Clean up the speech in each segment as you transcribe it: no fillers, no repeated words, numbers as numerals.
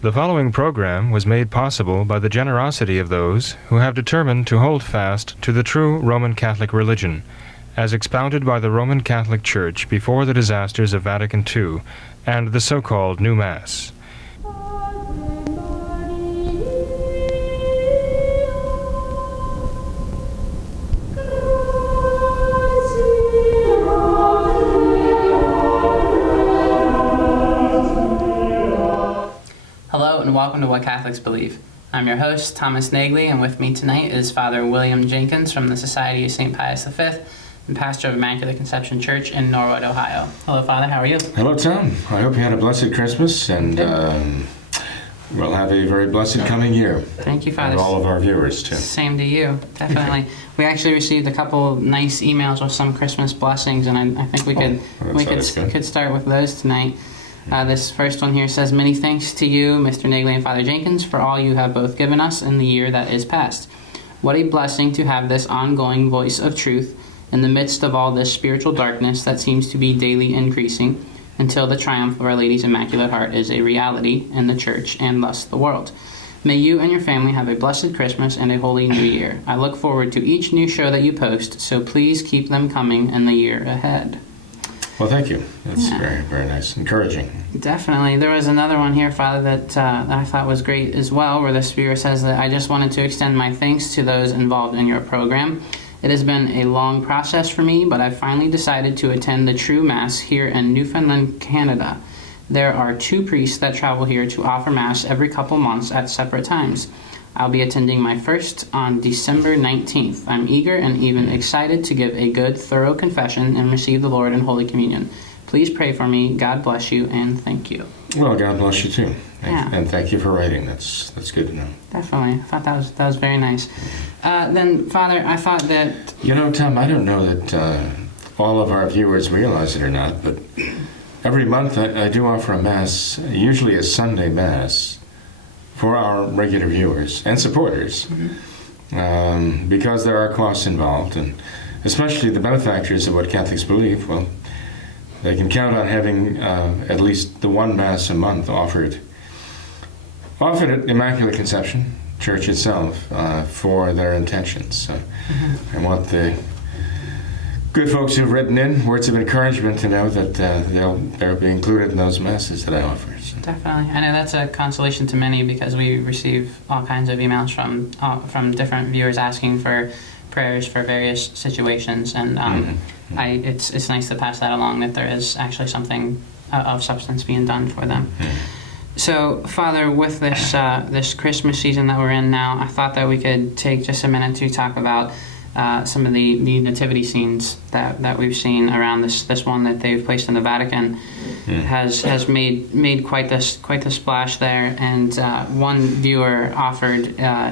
The following program was made possible by the generosity of those who have determined to hold fast to the true Roman Catholic religion, as expounded by the Roman Catholic Church before the disasters of Vatican II and the so-called New Mass. Hello and welcome to What Catholics Believe. I'm your host, Thomas Naegele, and with me tonight is Father William Jenkins from the Society of St. Pius V and pastor of Immaculate Conception Church in Norwood, Ohio. Hello, Father. How are you? Hello, Tom. I hope you had a blessed Christmas, and we'll have a very blessed coming year. Thank you, Father. And all of our viewers, too. Same to you, definitely. We actually received a couple nice emails with some Christmas blessings, and I think we could start with those tonight. This first one here says, "Many thanks to you, Mr. Naegele and Father Jenkins, for all you have both given us in the year that is past. What a blessing to have this ongoing voice of truth in the midst of all this spiritual darkness that seems to be daily increasing until the triumph of Our Lady's Immaculate Heart is a reality in the Church and thus the world. May you and your family have a blessed Christmas and a holy New Year. I look forward to each new show that you post, so please keep them coming in the year ahead." Well, thank you. That's very, very nice. Encouraging. Definitely. There was another one here, Father, that I thought was great as well, where the Spirit says that I just wanted to extend my thanks to those involved in your program. It has been a long process for me, but I finally decided to attend the true Mass here in Newfoundland, Canada. There are 2 priests that travel here to offer Mass every couple months at separate times. I'll be attending my first on December 19th. I'm eager and even excited to give a good, thorough confession and receive the Lord in Holy Communion. Please pray for me. God bless you, and thank you. Well, God bless you, too. Yeah. And thank you for writing. That's good to know. Definitely. I thought that was very nice. Then, Father, I thought that... You know, Tom, I don't know that all of our viewers realize it or not, but every month I do offer a Mass, usually a Sunday Mass, for our regular viewers and supporters, because there are costs involved, and especially the benefactors of What Catholics Believe, well, they can count on having at least the one Mass a month offered at Immaculate Conception Church itself for their intentions. So I want the good folks who've written in words of encouragement to know that they'll be included in those Masses that I offer. So. Definitely. I know that's a consolation to many because we receive all kinds of emails from different viewers asking for prayers for various situations, and it's nice to pass that along, that there is actually something of substance being done for them. So, Father, with this Christmas season that we're in now, I thought that we could take just a minute to talk about some of the nativity scenes that we've seen around this one that they've placed in the Vatican. Has made quite the splash there, and one viewer offered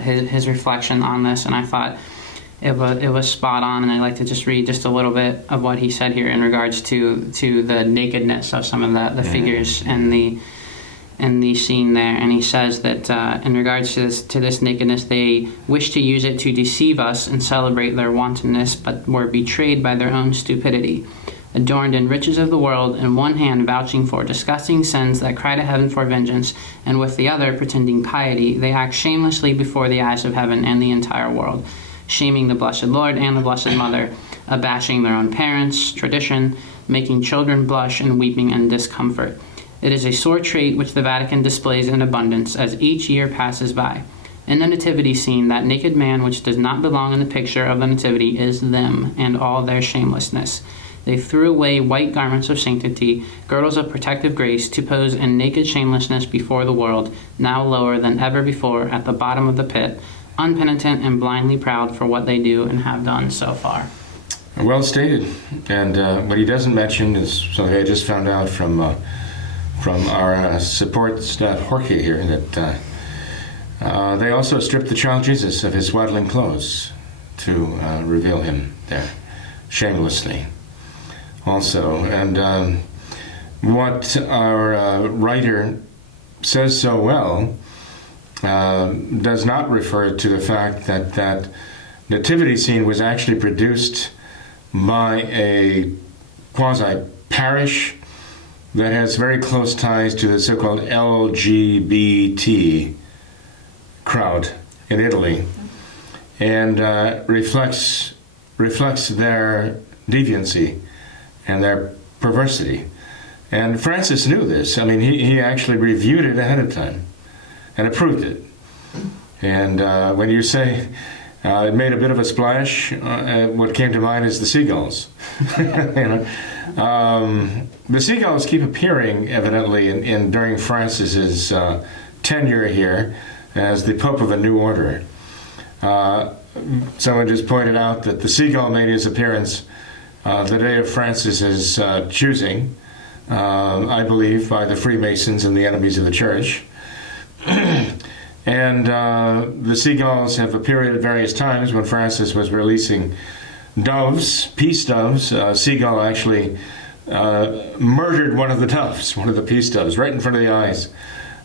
his reflection on this, and I thought it was spot on, and I'd like to just read just a little bit of what he said here in regards to the nakedness of some of the figures in the scene there. And he says that in regards to this nakedness, they wish to use it to deceive us and celebrate their wantonness, but were betrayed by their own stupidity. Adorned in riches of the world, in one hand vouching for disgusting sins that cry to heaven for vengeance, and with the other pretending piety, they act shamelessly before the eyes of heaven and the entire world, shaming the Blessed Lord and the Blessed Mother, abashing their own parents, tradition, making children blush and weeping in discomfort. It is a sore trait which the Vatican displays in abundance as each year passes by. In the nativity scene, that naked man which does not belong in the picture of the nativity is them and all their shamelessness. They threw away white garments of sanctity, girdles of protective grace, to pose in naked shamelessness before the world, now lower than ever before at the bottom of the pit, unpenitent and blindly proud for what they do and have done so far. Well stated. And what he doesn't mention is something I just found out from our support staff, Jorge, here, that they also stripped the child Jesus of his swaddling clothes to reveal him there, shamelessly. Also, and what our writer says so well does not refer to the fact that nativity scene was actually produced by a quasi-parish that has very close ties to the so-called LGBT crowd in Italy, and reflects their deviancy and their perversity. And Francis knew this. I mean, he actually reviewed it ahead of time and approved it. And when you say it made a bit of a splash, what came to mind is the seagulls. The seagulls keep appearing, evidently, during Francis's tenure here as the Pope of a New Order. Someone just pointed out that the seagull made his appearance the day of Francis's choosing, I believe, by the Freemasons and the enemies of the Church. And the seagulls have appeared at various times when Francis was releasing doves, peace doves. Seagull actually murdered one of the doves, one of the peace doves, right in front of the eyes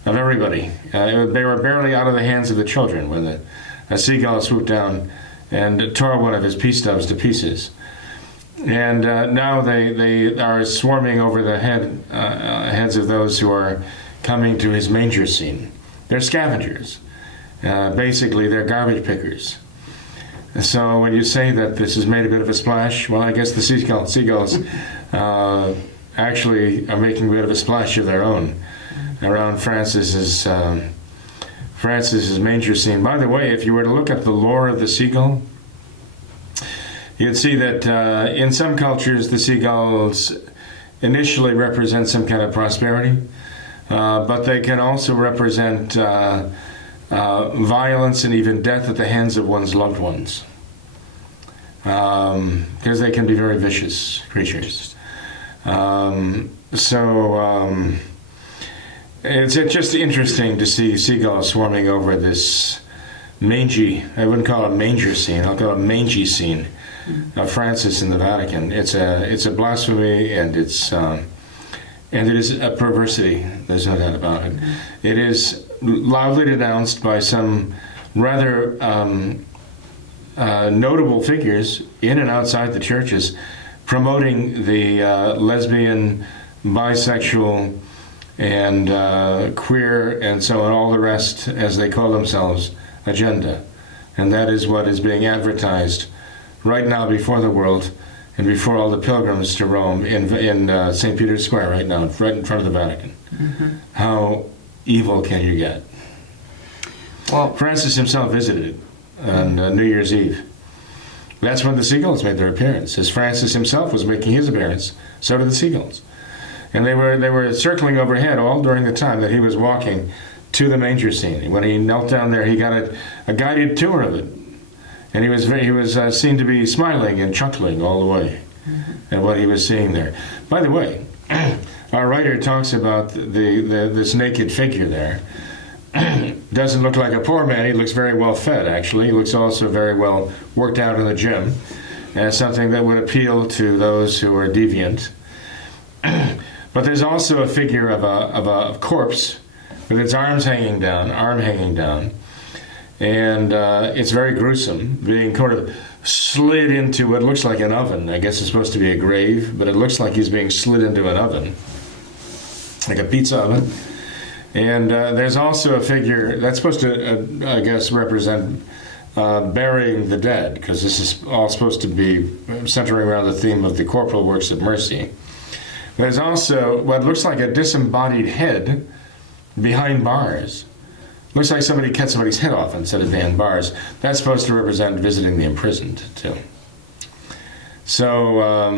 of everybody. They were barely out of the hands of the children when a seagull swooped down and tore one of his peace doves to pieces. And now they are swarming over the heads of those who are coming to his manger scene. They're scavengers. Basically, they're garbage pickers. So when you say that this has made a bit of a splash, well, I guess the seagulls actually are making a bit of a splash of their own around Francis's manger scene. By the way, if you were to look at the lore of the seagull, you'd see that in some cultures the seagulls initially represent some kind of prosperity, but they can also represent violence and even death at the hands of one's loved ones, because they can be very vicious creatures. It's just interesting to see seagulls swarming over this mangy, I wouldn't call it manger scene, I'll call it mangy scene of Francis in the Vatican. It's a blasphemy, and it is a perversity. There's no doubt about it. It is loudly denounced by some rather notable figures in and outside the churches, promoting the lesbian, bisexual, and queer, and so on, all the rest, as they call themselves, agenda. And that is what is being advertised right now before the world and before all the pilgrims to Rome in St. Peter's Square right now, right in front of the Vatican. Mm-hmm. How evil can you get? Well, Francis himself visited it on New Year's Eve. That's when the seagulls made their appearance. As Francis himself was making his appearance, so did the seagulls. And they were circling overhead all during the time that he was walking to the manger scene. When he knelt down there, he got a guided tour of it. And he was seen to be smiling and chuckling all the way at what he was seeing there. By the way, our writer talks about this naked figure there. Doesn't look like a poor man. He looks very well fed, actually. He looks also very well worked out in the gym. And something that would appeal to those who are deviant. But there's also a figure of a corpse with its arm hanging down. And it's very gruesome, being kind of slid into what looks like an oven. I guess it's supposed to be a grave, but it looks like he's being slid into an oven, like a pizza oven. And there's also a figure that's supposed to, I guess, represent burying the dead, because this is all supposed to be centering around the theme of the corporal works of mercy. There's also what looks like a disembodied head behind bars. Looks like somebody cut somebody's head off instead of behind bars. That's supposed to represent visiting the imprisoned, too. So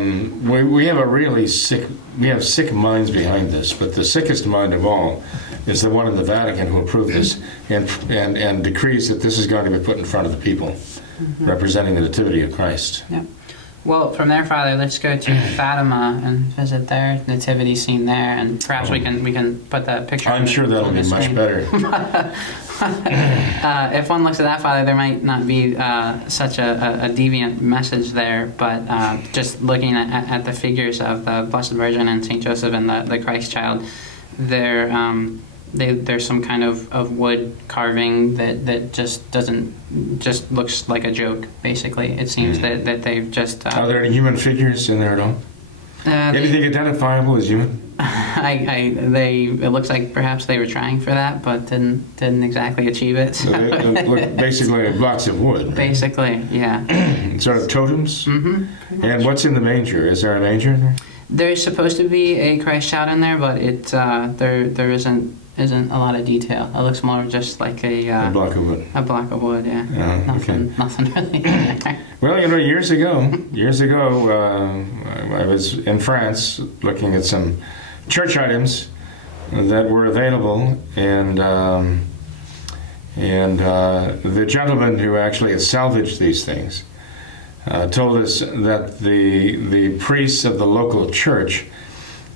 we have sick minds behind this, but the sickest mind of all is the one in the Vatican who approved this and decrees that this is going to be put in front of the people, representing the Nativity of Christ. Yeah. Well, from there, Father, let's go to Fatima and visit their nativity scene there, and perhaps we can put that picture. I'm sure that'll be much better. If one looks at that, Father, there might not be such a deviant message there, but just looking at the figures of the Blessed Virgin and Saint Joseph and the Christ Child, there's some kind of wood carving that just looks like a joke. Basically, it seems that they've just. Are there any human figures in there at all? Anything identifiable as human? It looks like perhaps they were trying for that, but didn't exactly achieve it. So they look basically like blocks of wood. Right? Basically, yeah. Sort of totems. Mm-hmm. And what's in the manger? Is there a manger there? There's supposed to be a Christ child in there, but there isn't a lot of detail. It looks more just like A block of wood. a block of wood. Yeah. Nothing really. There. Well, years ago, I was in France looking at some church items that were available, and the gentleman who actually had salvaged these things told us that the priests of the local church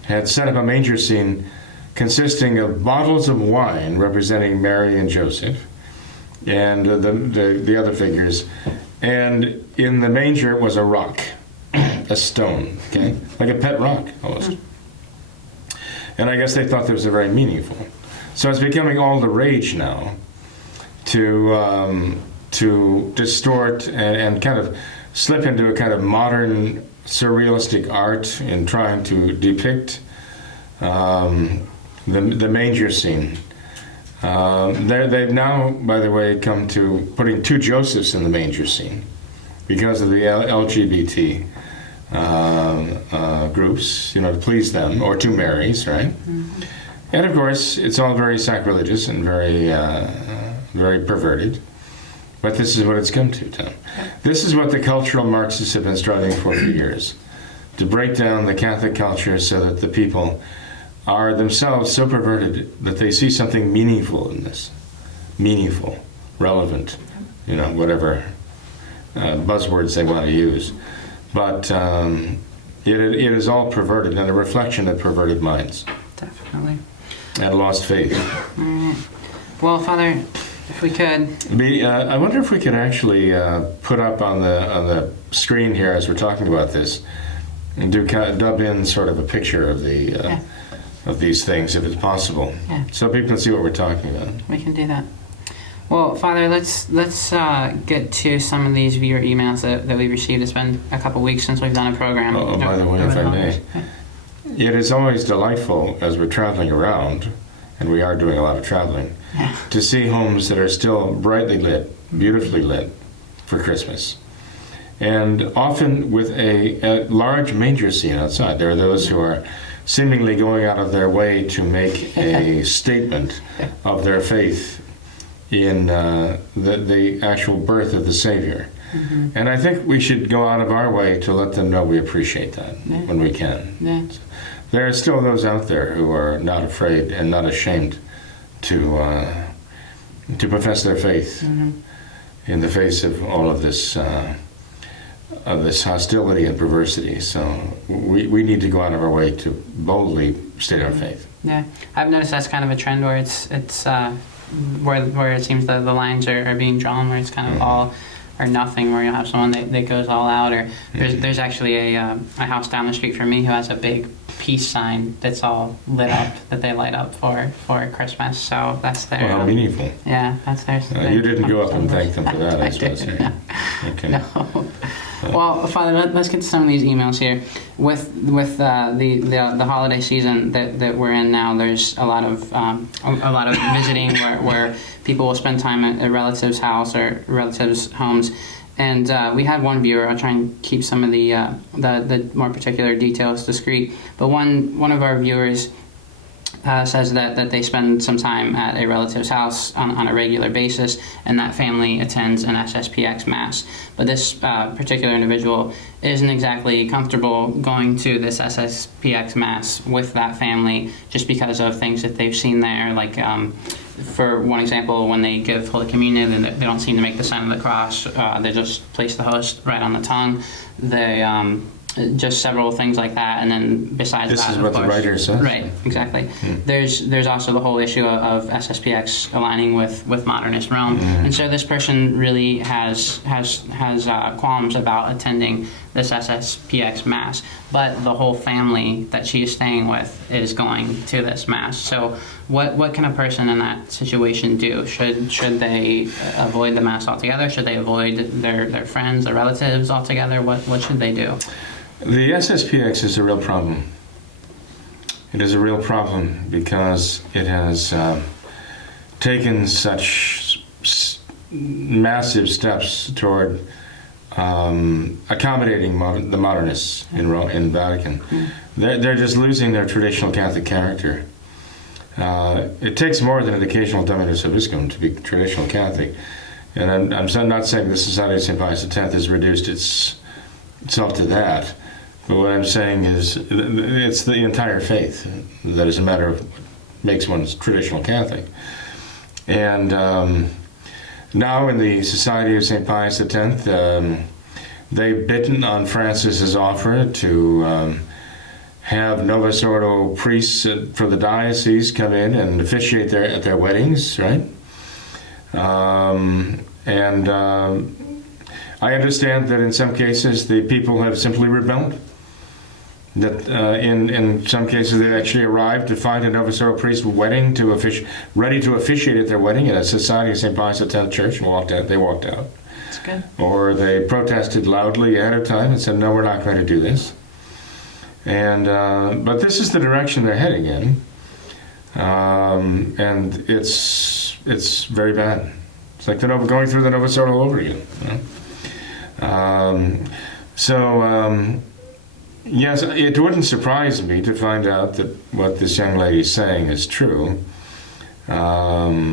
had set up a manger scene consisting of bottles of wine representing Mary and Joseph, and the other figures. And in the manger was a rock, a stone, okay? Like a pet rock, almost. And I guess they thought this was very meaningful. So it's becoming all the rage now to distort and kind of slip into a kind of modern surrealistic art in trying to depict the manger scene. They've now, by the way, come to putting 2 Josephs in the manger scene because of the LGBT groups, to please them, or 2 Marys, right? Mm-hmm. And of course, it's all very sacrilegious and very perverted. But this is what it's come to, Tom. This is what the cultural Marxists have been striving for years, to break down the Catholic culture so that the people are themselves so perverted that they see something meaningful in this. Meaningful, relevant, whatever buzzwords they want to use. But it is all perverted and a reflection of perverted minds. Definitely. And lost faith. All right. Well, Father, if we could... I wonder if we could actually put up on the screen here as we're talking about this and dub in sort of a picture of the... of these things, if it's possible, so people can see what we're talking about. We can do that. Well, Father, let's get to some of these viewer emails that we received. It's been a couple weeks since we've done a program. Oh, by the way, if I may, it is always delightful as we're traveling around, and we are doing a lot of traveling, to see homes that are still brightly lit, beautifully lit for Christmas. And often with a large manger scene outside. There are those who are seemingly going out of their way to make a statement of their faith in the actual birth of the Savior. Mm-hmm. And I think we should go out of our way to let them know we appreciate that when we can. Yeah. There are still those out there who are not afraid and not ashamed to profess their faith in the face of all of this hostility and perversity. So we need to go out of our way to boldly state our faith. Yeah, I've noticed that's kind of a trend where it's where it seems that the lines are being drawn, where it's kind of all or nothing, where you'll have someone that goes all out. Or there's actually a house down the street from me who has a big peace sign that's all lit up, that they light up for Christmas. So that's their... Well, how meaningful. Yeah, that's their... You didn't go up and thank them for that, I suppose. No. Okay. No. Well, Father, let's get to some of these emails here. With the holiday season that we're in now, there's a lot of visiting where people will spend time at a relative's house or relatives' homes. And we had one viewer. I'll try and keep some of the more particular details discreet. But one of our viewers says that they spend some time at a relative's house on a regular basis, and that family attends an SSPX Mass. But this particular individual isn't exactly comfortable going to this SSPX Mass with that family just because of things that they've seen there. Like, for one example, when they give Holy Communion, and they don't seem to make the sign of the cross. They just place the host right on the tongue. They... just several things like that, and then besides this that, is what the writer says. Right, exactly. There's also the whole issue of SSPX aligning with modernist Rome, and so this person really has qualms about attending this SSPX Mass, but the whole family that she is staying with is going to this Mass. So what can a person in that situation do? Should they avoid the Mass altogether? Should they avoid their friends, their relatives altogether? What should they do? The SSPX is a real problem. It is a real problem because it has taken such massive steps toward accommodating the modernists in Vatican. They're just losing their traditional Catholic character. It takes more than an occasional Dominus Obiscum to be traditional Catholic. And I'm not saying the Society of St. Pius X has reduced itself to that. But what I'm saying is it's the entire faith that is a matter of what makes one traditional Catholic. And now in the Society of St. Pius X, they've bitten on Francis's offer to have Novus Ordo priests for the diocese come in and officiate at their weddings, right? I understand that in some cases the people have simply rebelled. That in some cases they actually arrived to find a Novus Ordo priest ready to officiate at their wedding at a Society of St. Pius X church and walked out. They walked out. That's good. Or they protested loudly ahead of time and said, no, we're not going to do this. And but this is the direction they're heading in. And it's very bad. It's like they're going through the Novus Ordo all over again. Yes, it wouldn't surprise me to find out that what this young lady is saying is true. But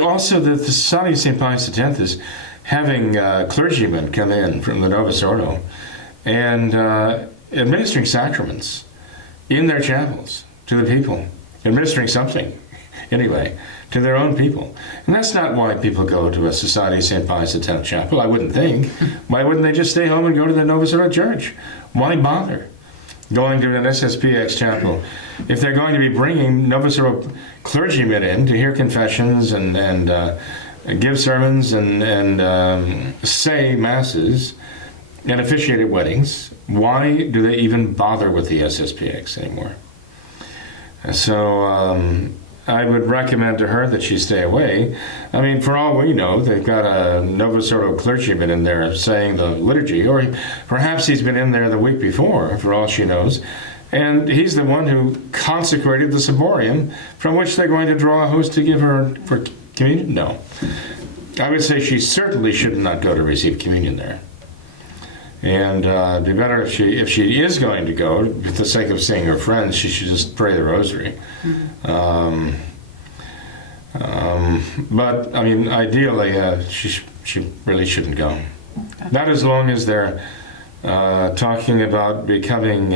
also the Society of St. Pius X is having clergymen come in from the Novus Ordo and administering sacraments in their chapels to the people, administering something, anyway, to their own people. And that's not why people go to a Society of St. Pius X chapel, I wouldn't think. Why wouldn't they just stay home and go to the Novus Ordo church? Why bother going to an SSPX chapel if they're going to be bringing Novus Ordo clergymen in to hear confessions and give sermons and say masses and officiate at weddings? Why do they even bother with the SSPX anymore? So I would recommend to her that she stay away. I mean, for all we know, they've got a Novus Ordo clergyman in there saying the liturgy, or perhaps he's been in there the week before, for all she knows. And he's the one who consecrated the ciborium from which they're going to draw a host to give her for communion? No. I would say she certainly should not go to receive communion there. And it'd be better if she is going to go, for the sake of seeing her friends, she should just pray the rosary. But, I mean, ideally, she really shouldn't go. Not as long as they're talking about becoming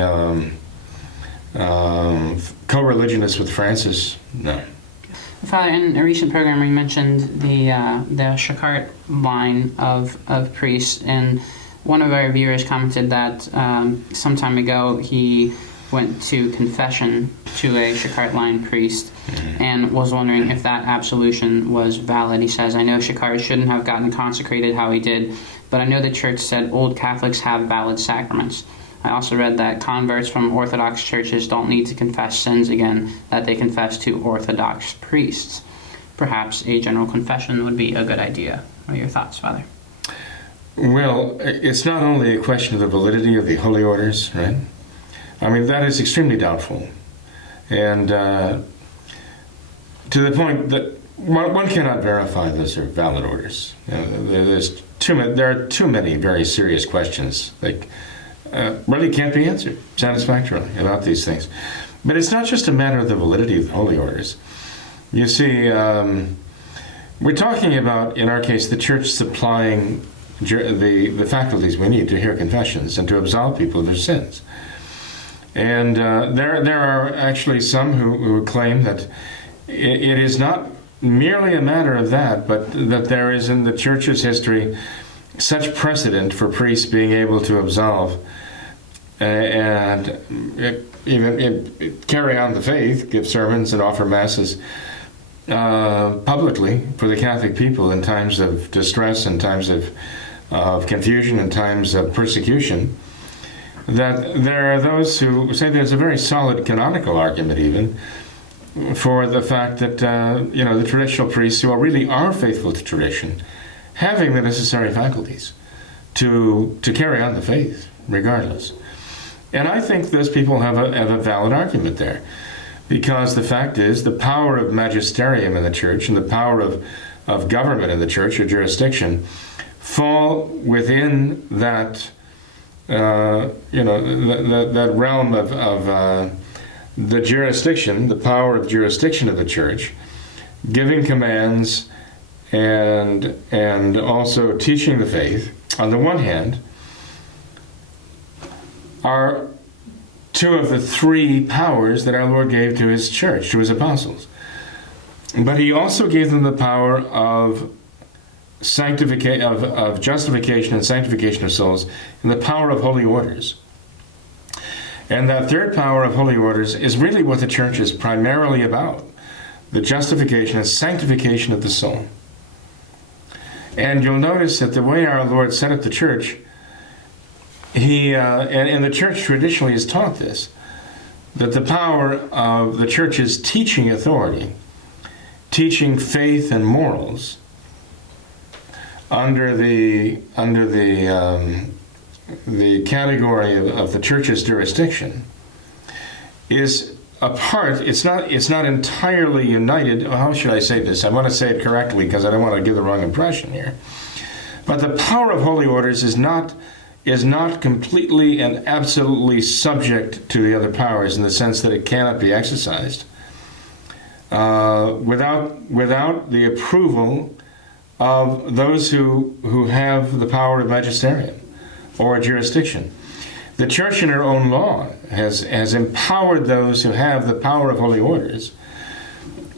co-religionists with Francis. No. Father, in a recent program, we mentioned the Shakart line of priests, and one of our viewers commented that some time ago he went to confession to a Shakart line priest and was wondering if that absolution was valid. He says, I know Shakart shouldn't have gotten consecrated how he did, but I know the church said old Catholics have valid sacraments. I also read that converts from Orthodox churches don't need to confess sins again, that they confess to Orthodox priests. Perhaps a general confession would be a good idea. What are your thoughts, Father? Well, it's not only a question of the validity of the holy orders, right? I mean, that is extremely doubtful. And to the point that one cannot verify those are valid orders. There are too many very serious questions that really can't be answered satisfactorily about these things. But it's not just a matter of the validity of the holy orders. You see, we're talking about, in our case, the church supplying the faculties we need to hear confessions and to absolve people of their sins. And there are actually some who claim that it is not merely a matter of that, but that there is in the church's history such precedent for priests being able to absolve and even carry on the faith, give sermons and offer masses publicly for the Catholic people in times of distress, in times of confusion, in times of persecution, that there are those who say there's a very solid canonical argument even for the fact that the traditional priests who really are faithful to tradition, having the necessary faculties to carry on the faith regardless. And I think those people have a valid argument there. Because the fact is, the power of magisterium in the church and the power of government in the church or jurisdiction fall within that, that realm of the jurisdiction, the power of jurisdiction of the church, giving commands and also teaching the faith, on the one hand, are two of the three powers that our Lord gave to his church, to his apostles. But he also gave them the power of sanctification, of justification and sanctification of souls, and the power of holy orders. And that third power of holy orders is really what the church is primarily about, the justification and sanctification of the soul. And you'll notice that the way our Lord set up the church, and the church traditionally has taught this, that the power of the church's teaching authority, teaching faith and morals, under the category of the church's jurisdiction, is apart. It's not entirely united. How should I say this? I want to say it correctly because I don't want to give the wrong impression here. But the power of holy orders is not completely and absolutely subject to the other powers, in the sense that it cannot be exercised without the approval of those who have the power of magisterium or jurisdiction. The church in her own law has empowered those who have the power of holy orders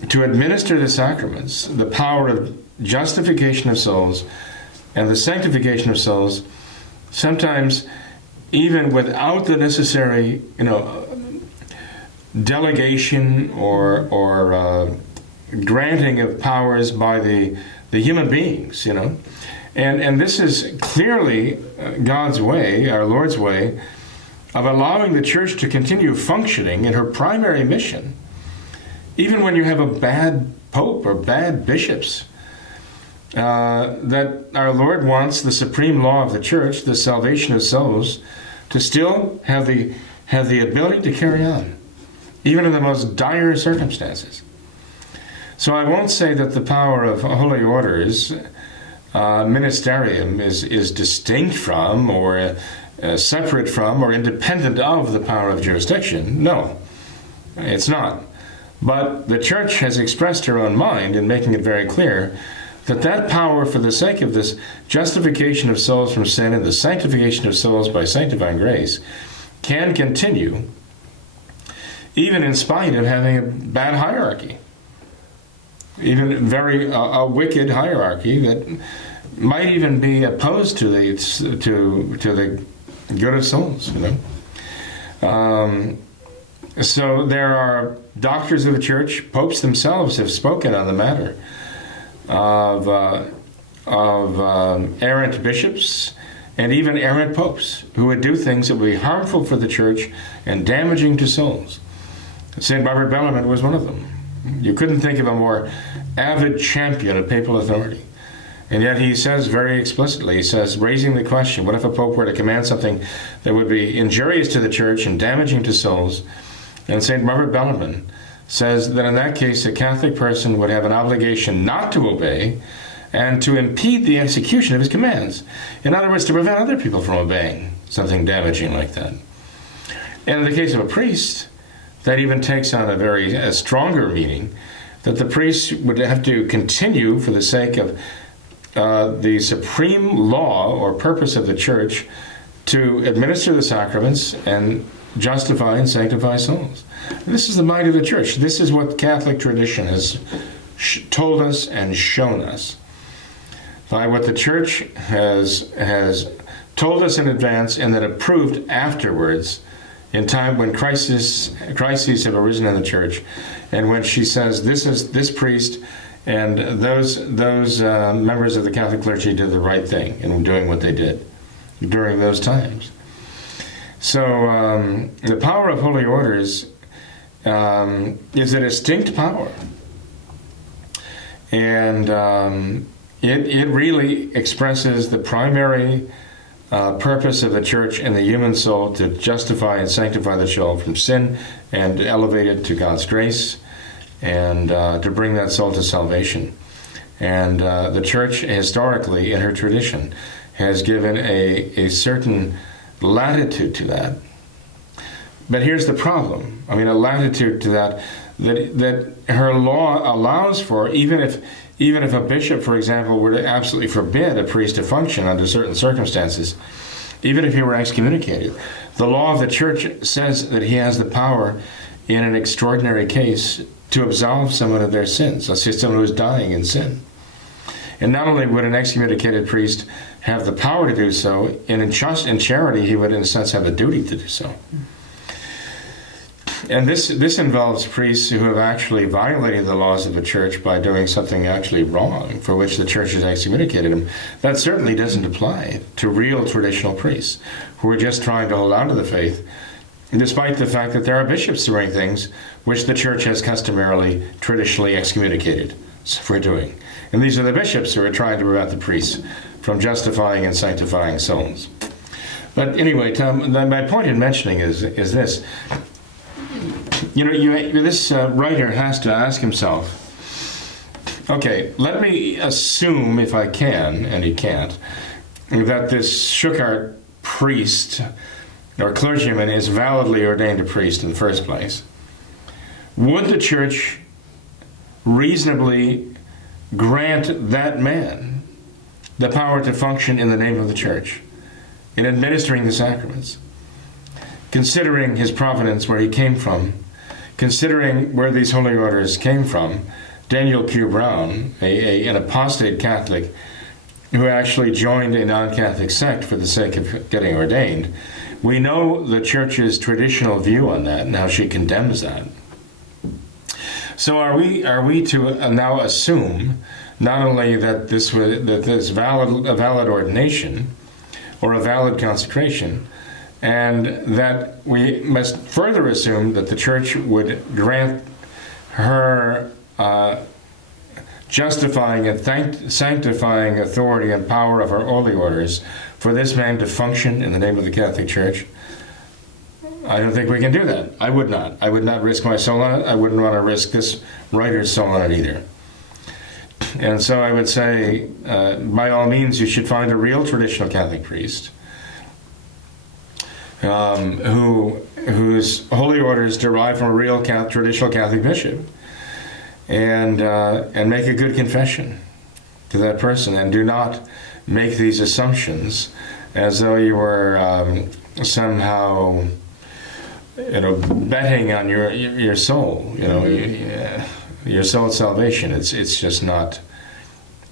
to administer the sacraments, the power of justification of souls and the sanctification of souls, sometimes even without the necessary, delegation or granting of powers by the human beings, And this is clearly God's way, our Lord's way, of allowing the church to continue functioning in her primary mission, even when you have a bad pope or bad bishops. That our Lord wants the supreme law of the church, the salvation of souls, to still have the ability to carry on, even in the most dire circumstances. So I won't say that the power of holy orders, ministerium, is distinct from or separate from or independent of the power of jurisdiction. No, it's not. But the church has expressed her own mind in making it very clear that power, for the sake of this justification of souls from sin and the sanctification of souls by sanctifying grace, can continue even in spite of having a bad hierarchy, even a wicked hierarchy that might even be opposed to the good of souls. So there are doctors of the church. Popes themselves have spoken on the matter of errant bishops and even errant popes who would do things that would be harmful for the church and damaging to souls. St. Robert Bellarmine was one of them. You couldn't think of a more avid champion of papal authority. And yet he says very explicitly, he says, raising the question, what if a pope were to command something that would be injurious to the church and damaging to souls? And St. Robert Bellarmine says that in that case, a Catholic person would have an obligation not to obey and to impede the execution of his commands. In other words, to prevent other people from obeying something damaging like that. And in the case of a priest, that even takes on a stronger meaning, that the priest would have to continue for the sake of the supreme law or purpose of the church to administer the sacraments and justify and sanctify souls. This is the mind of the church. This is what Catholic tradition has told us and shown us. By what the church has told us in advance and then approved afterwards, in time when crises have arisen in the church, and when she says this priest and those members of the Catholic clergy did the right thing in doing what they did during those times. So the power of holy orders is a distinct power, and it really expresses the primary purpose of the church and the human soul to justify and sanctify the soul from sin and elevate it to God's grace and to bring that soul to salvation. And the church, historically, in her tradition, has given a certain latitude to that. But here's the problem. I mean, a latitude to that her law allows for, even if a bishop, for example, were to absolutely forbid a priest to function under certain circumstances, even if he were excommunicated, the law of the church says that he has the power in an extraordinary case to absolve someone of their sins. Let's say someone who is dying in sin. And not only would an excommunicated priest have the power to do so, in charity he would in a sense have a duty to do so. And this involves priests who have actually violated the laws of the church by doing something actually wrong for which the church has excommunicated them. That certainly doesn't apply to real traditional priests who are just trying to hold on to the faith, despite the fact that there are bishops doing things which the church has customarily, traditionally excommunicated for doing. And these are the bishops who are trying to prevent the priests from justifying and sanctifying souls. But anyway, Tom, my point in mentioning is this. You know, this writer has to ask himself, okay, let me assume, if I can, and he can't, that this Schuchart priest or clergyman is validly ordained a priest in the first place. Would the church reasonably grant that man the power to function in the name of the church, in administering the sacraments, considering his provenance, where he came from, considering where these holy orders came from? Daniel Q. Brown, an apostate Catholic who actually joined a non-Catholic sect for the sake of getting ordained, we know the church's traditional view on that and how she condemns that. So are we to now assume not only that this a valid ordination or a valid consecration, and that we must further assume that the church would grant her justifying and sanctifying authority and power of her holy orders for this man to function in the name of the Catholic Church? I don't think we can do that. I would not. I would not risk my soul on it. I wouldn't want to risk this writer's soul on it either. And so I would say, by all means, you should find a real traditional Catholic priest whose holy orders derive from a real traditional Catholic bishop, and make a good confession to that person, and do not make these assumptions as though you were somehow, betting on your soul, your soul's salvation. It's just not.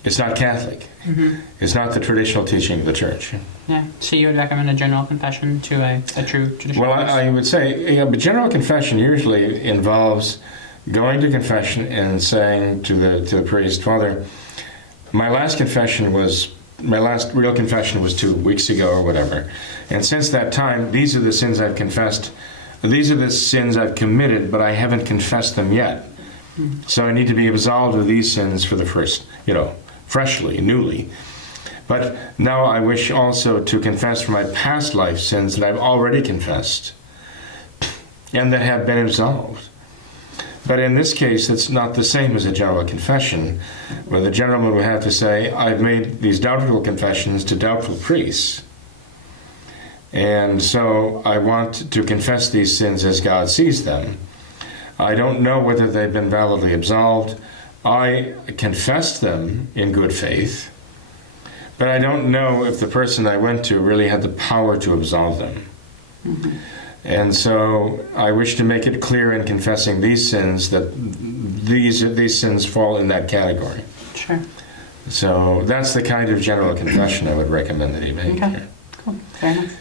It's not Catholic. Mm-hmm. It's not the traditional teaching of the church. Yeah. So you would recommend a general confession to a true traditional priest? Well, I would say, but general confession usually involves going to confession and saying to the priest, Father, my last real confession was 2 weeks ago or whatever, and since that time, these are the sins I've confessed. These are the sins I've committed, but I haven't confessed them yet. Mm-hmm. So I need to be absolved of these sins for the first, freshly, newly. But now I wish also to confess for my past life sins that I've already confessed and that have been absolved. But in this case, it's not the same as a general confession, where the gentleman would have to say, I've made these doubtful confessions to doubtful priests, and so I want to confess these sins as God sees them. I don't know whether they've been validly absolved. I confessed them in good faith, but I don't know if the person I went to really had the power to absolve them. Mm-hmm. And so I wish to make it clear in confessing these sins that these sins fall in that category. Sure. So that's the kind of general confession I would recommend that he make. Okay. Cool. Fair enough.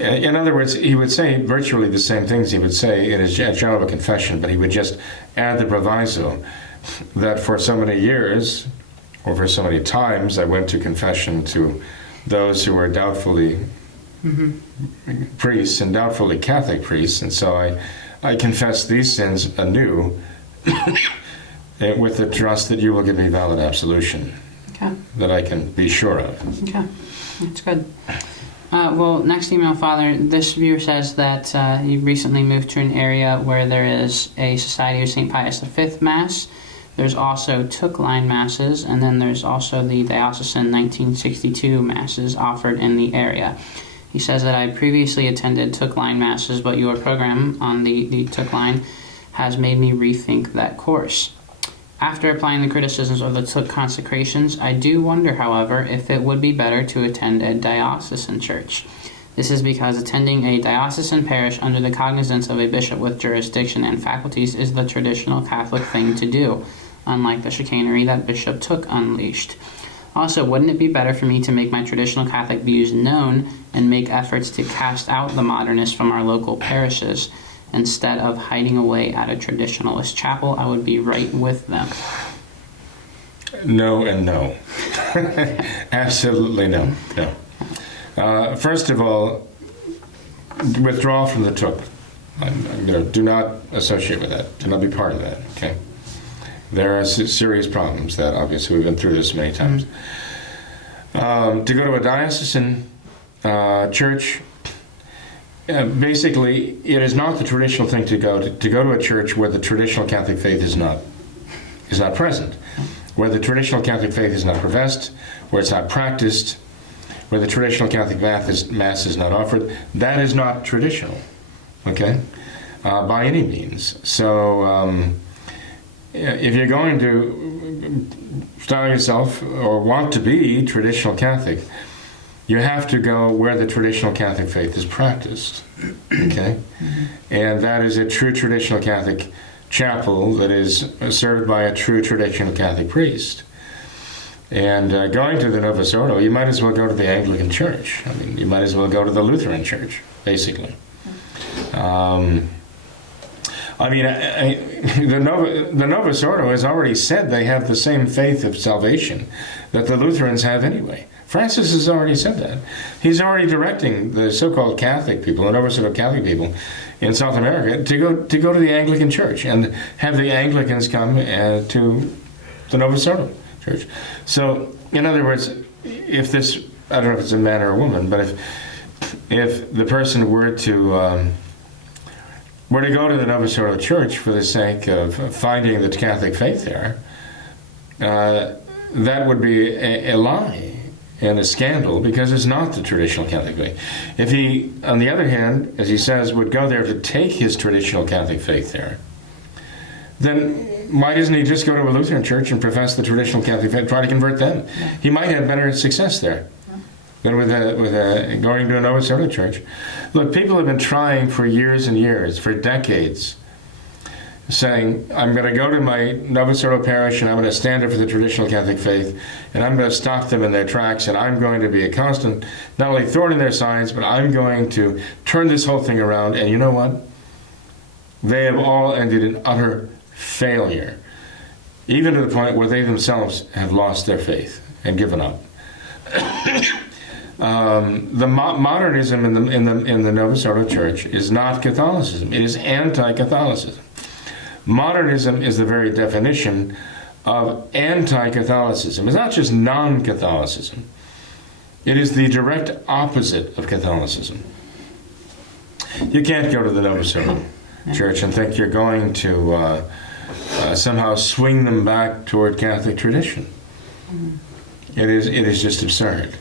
In other words, he would say virtually the same things he would say in his general confession, but he would just add the proviso that for so many years, or for so many times, I went to confession to those who were doubtfully priests and doubtfully Catholic priests, and so I confess these sins anew with the trust that you will give me valid absolution. Okay. Okay. that I can be sure of. Okay, that's good. Well, next email, Father, this viewer says that you recently moved to an area where there is a Society of St. Pius V Mass. There's also Took Line Masses, and then there's also the Diocesan 1962 Masses offered in the area. He says that I previously attended Took Line Masses, but your program on the Took Line has made me rethink that course. After applying the criticisms of the Took consecrations, I do wonder, however, if it would be better to attend a diocesan church. This is because attending a diocesan parish under the cognizance of a bishop with jurisdiction and faculties is the traditional Catholic thing to do, unlike the chicanery that Bishop Took unleashed. Also, wouldn't it be better for me to make my traditional Catholic views known and make efforts to cast out the modernists from our local parishes? Instead of hiding away at a traditionalist chapel, I would be right with them. No and no. Absolutely no. No. First of all, withdraw from the Took. Do not associate with that. Do not be part of that. Okay. There are serious problems that obviously we've been through this many times. To go to a diocesan church. Basically, it is not the traditional thing to go to a church where the traditional Catholic faith is not present, where the traditional Catholic faith is not professed, where it's not practiced, where the traditional Catholic Mass is not offered. That is not traditional, okay, by any means. So if you're going to style yourself or want to be traditional Catholic, you have to go where the traditional Catholic faith is practiced, okay? And that is a true traditional Catholic chapel that is served by a true traditional Catholic priest. And going to the Novus Ordo, you might as well go to the Anglican Church. I mean, you might as well go to the Lutheran Church, basically. The Novus Ordo has already said they have the same faith of salvation that the Lutherans have anyway. Francis has already said that. He's already directing the so-called Catholic people, the Novus Ordo Catholic people in South America to go to the Anglican Church and have the Anglicans come to the Novus Ordo Church. So, in other words, if this, I don't know if it's a man or a woman, but if the person were to go to the Novus Ordo Church for the sake of finding the Catholic faith there, that would be a lie and a scandal, because it's not the traditional Catholic faith. If he, on the other hand, as he says, would go there to take his traditional Catholic faith there, then why doesn't he just go to a Lutheran church and profess the traditional Catholic faith, try to convert them? Yeah. He might have better success there than with going to a Novus Ordo church. Look, people have been trying for years and years, for decades, saying, I'm going to go to my Novus Ordo parish and I'm going to stand up for the traditional Catholic faith and I'm going to stop them in their tracks and I'm going to be a constant, not only thorn in their sides, but I'm going to turn this whole thing around. And you know what? They have all ended in utter failure, even to the point where they themselves have lost their faith and given up. The modernism in the Novus Ordo Church is not Catholicism. It is anti-Catholicism. Modernism is the very definition of anti-Catholicism. It's not just non-Catholicism. It is the direct opposite of Catholicism. You can't go to the Novus Ordo Church and think you're going to somehow swing them back toward Catholic tradition. It is just absurd.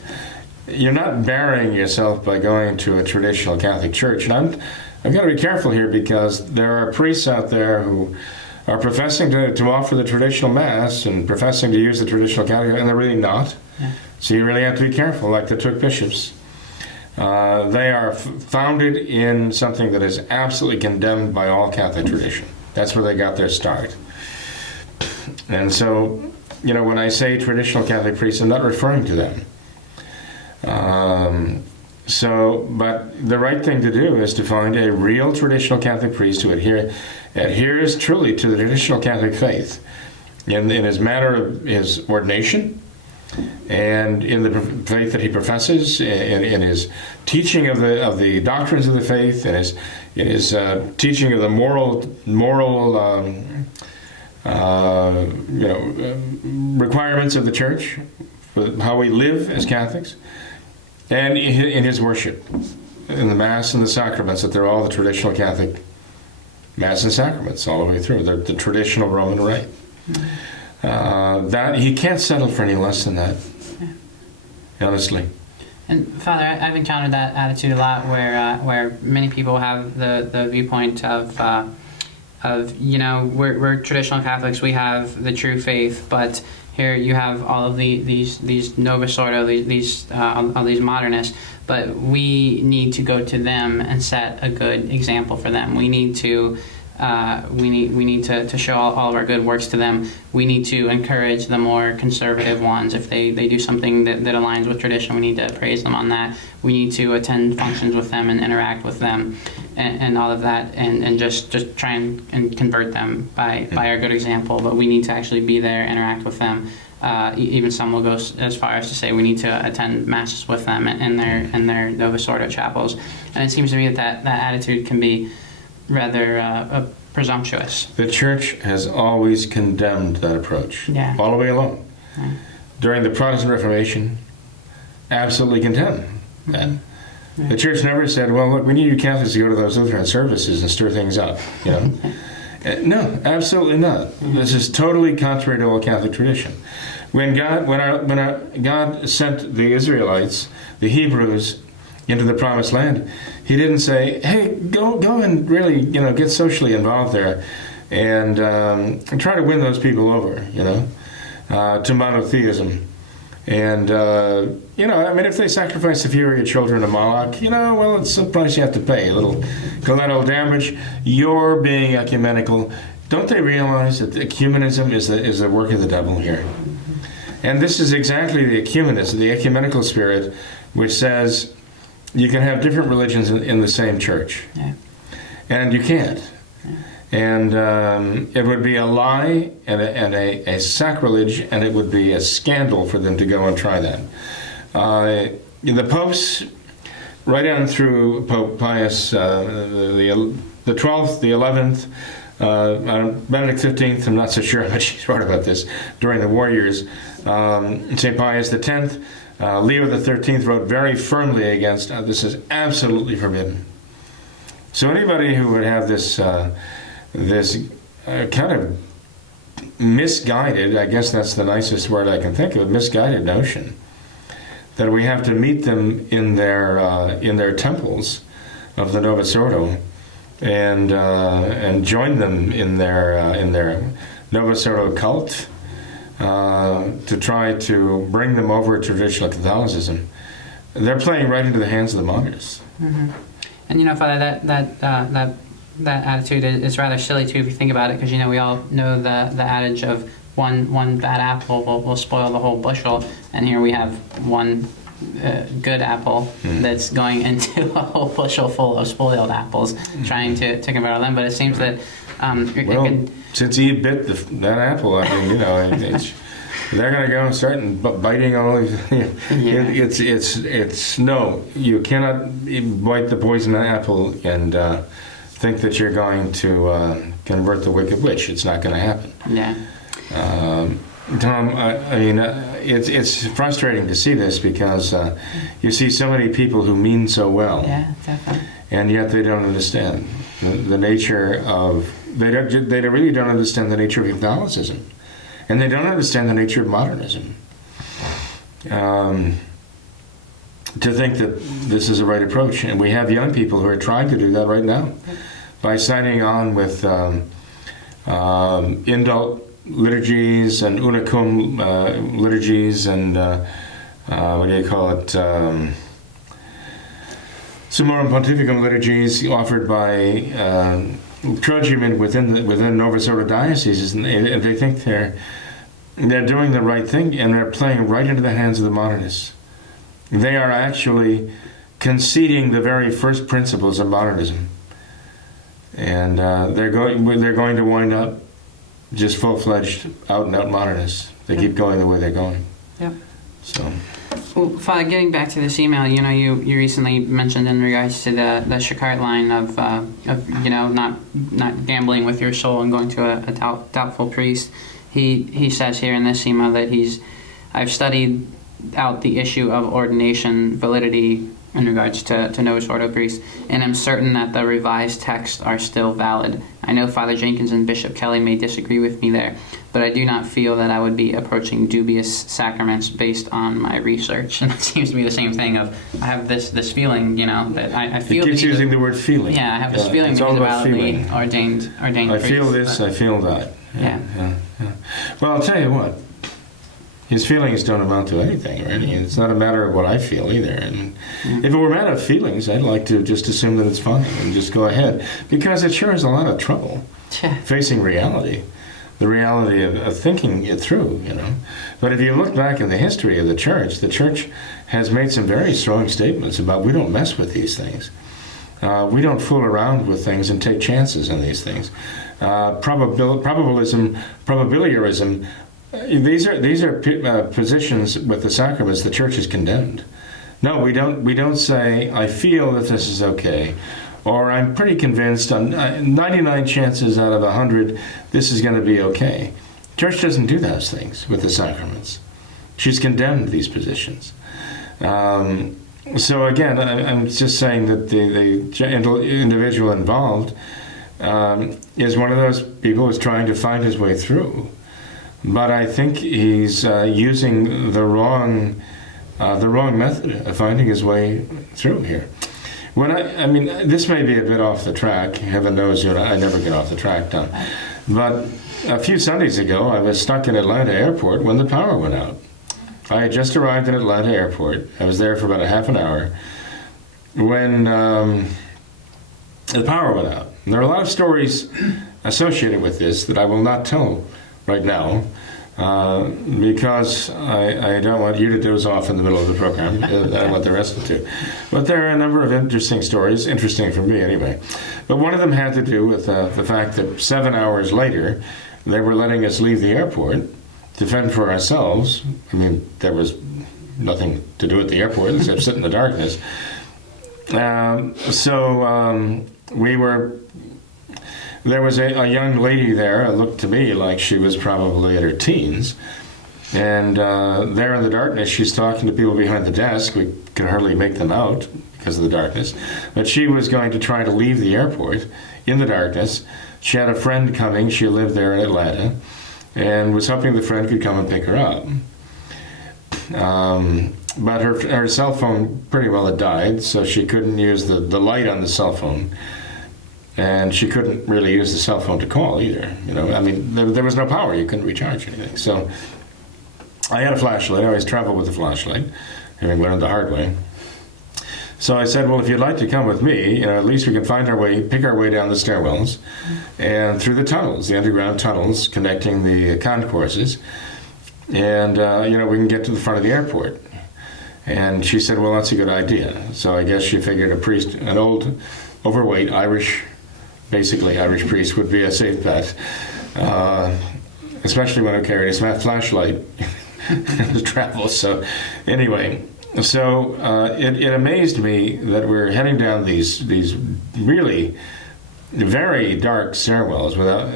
You're not burying yourself by going to a traditional Catholic church. And I've got to be careful here, because there are priests out there who are professing to offer the traditional Mass and professing to use the traditional Catholic, and they're really not. Yeah. So you really have to be careful, like the Took bishops. They are founded in something that is absolutely condemned by all Catholic tradition. That's where they got their start. And so, when I say traditional Catholic priests, I'm not referring to them. But the right thing to do is to find a real traditional Catholic priest who adheres truly to the traditional Catholic faith in his manner of his ordination and in the faith that he professes, in his teaching of the doctrines of the faith, in his teaching of the moral requirements of the church, with how we live as Catholics, and in his worship, in the Mass and the sacraments, that they're all the traditional Catholic Mass and sacraments all the way through. They're the traditional Roman rite. That he can't settle for any less than that, honestly. And Father, I've encountered that attitude a lot, where many people have the viewpoint of we're traditional Catholics, we have the true faith, but here you have all of these Novus Ordo, all these modernists, but we need to go to them and set a good example for them. We need to show all of our good works to them. We need to encourage the more conservative ones. If they do something that aligns with tradition, we need to praise them on that. We need to attend functions with them and interact with them and all of that, and just try and convert them by our good example. But we need to actually be there, interact with them. Even some will go as far as to say we need to attend masses with them in their Novus Ordo chapels. And it seems to me that attitude can be rather presumptuous. The Church has always condemned that approach, all the way along. Yeah. During the Protestant Reformation, absolutely condemned that. Yeah. The Church never said, well, look, we need you Catholics to go to those Lutheran services and stir things up, you know. No, absolutely not. This is totally contrary to all Catholic tradition. When God sent the Israelites, the Hebrews, into the Promised Land, He didn't say, "Hey, go and really, get socially involved there, and try to win those people over, to monotheism." And if they sacrifice the inferior children to Moloch, well, it's a price you have to pay, a little collateral damage. You're being ecumenical. Don't they realize that ecumenism is the work of the devil here? And this is exactly the ecumenism, the ecumenical spirit, which says you can have different religions in the same church. Yeah. And you can't. Yeah. And it would be a lie and a sacrilege, and it would be a scandal for them to go and try that. The popes, right on through Pope Pius the 12th, the 11th, Benedict XV, I'm not so sure how much he's wrote about this during the war years. St. Pius X, Leo XIII wrote very firmly against this is absolutely forbidden. So anybody who would have this kind of misguided, I guess that's the nicest word I can think of, misguided notion that we have to meet them in their temples of the Novus Ordo and join them in their Novus Ordo cult to try to bring them over to traditional Catholicism. They're playing right into the hands of the modernists. Mm-hmm. And Father, that attitude is rather silly too if you think about it, because we all know the adage of one bad apple will spoil the whole bushel, and here we have one good apple that's going into a whole bushel full of spoiled apples, trying to convert them. But it seems that since he bit that apple, I mean, they're going to go and start biting all of It's no, you cannot bite the poison apple and think that you're going to convert the wicked witch. It's not going to happen. Yeah. Tom, it's frustrating to see this because you see so many people who mean so well. Yeah, definitely. And yet they don't understand the nature of. They really don't understand the nature of Catholicism, and they don't understand the nature of modernism. To think that this is the right approach, and we have young people who are trying to do that right now by signing on with indult liturgies and unicum liturgies and what do you call it? Summorum Pontificum liturgies offered by clergymen within Novus Ordo dioceses, and they think they're doing the right thing, and they're playing right into the hands of the modernists. They are actually conceding the very first principles of modernism, and they're going to wind up just full-fledged, out-and-out modernists. They keep going the way they're going. Yep. So. Well, Father, getting back to this email, you recently mentioned in regards to the Shikart line of not gambling with your soul and going to a doubtful priest. He says here in this email that I've studied out the issue of ordination validity in regards to Novus Ordo priests, and I'm certain that the revised texts are still valid. I know Father Jenkins and Bishop Kelly may disagree with me there, but I do not feel that I would be approaching dubious sacraments based on my research. And it seems to be the same thing of, I have this feeling, that I feel... It keeps using the word feeling. Yeah, I have this feeling it's that all he's about validly feeling. ordained I priest, feel this, but- I feel that. Yeah. Well, I'll tell you what. His feelings don't amount to anything, right? It's not a matter of what I feel either. And if it were a matter of feelings, I'd like to just assume that it's fine and just go ahead, because it sure is a lot of trouble facing reality, the reality of thinking it through, But if you look back in the history of the church has made some very strong statements about we don't mess with these things. We don't fool around with things and take chances in these things. Probabilism, probabiliarism. These are positions with the sacraments the church has condemned. No, we don't say I feel that this is okay, or I'm pretty convinced on 99 chances out of 100 this is going to be okay. Church doesn't do those things with the sacraments. She's condemned these positions. So again, I'm just saying that the individual involved is one of those people who's trying to find his way through. But I think he's using the wrong method of finding his way through here. This may be a bit off the track. Heaven knows, I never get off the track, Tom. But a few Sundays ago, I was stuck in Atlanta airport when the power went out. I had just arrived in Atlanta airport. I was there for about a half an hour when the power went out. And there are a lot of stories associated with this that I will not tell right now, because I don't want you to doze off in the middle of the program. I want the rest to. But there are a number of interesting stories, interesting for me anyway. But one of them had to do with the fact that 7 hours later, they were letting us leave the airport to fend for ourselves. There was nothing to do at the airport except sit in the darkness. There was a young lady there, it looked to me like she was probably in her teens, and there in the darkness she's talking to people behind the desk. We could hardly make them out because of the darkness, but she was going to try to leave the airport in the darkness. She had a friend coming, she lived there in Atlanta, and was hoping the friend could come and pick her up. But her cell phone pretty well had died, so she couldn't use the light on the cell phone. And she couldn't really use the cell phone to call either. There was no power. You couldn't recharge anything. So I had a flashlight. I always travel with a flashlight, having learned the hard way. So I said, well, if you'd like to come with me, at least we can find our way, pick our way down the stairwells and through the tunnels, the underground tunnels connecting the concourses. And, we can get to the front of the airport. And she said, well, that's a good idea. So I guess she figured a priest, an old, overweight basically Irish priest would be a safe bet, especially when I carried a flashlight to travel. So anyway, it amazed me that we're heading down these really very dark stairwells without,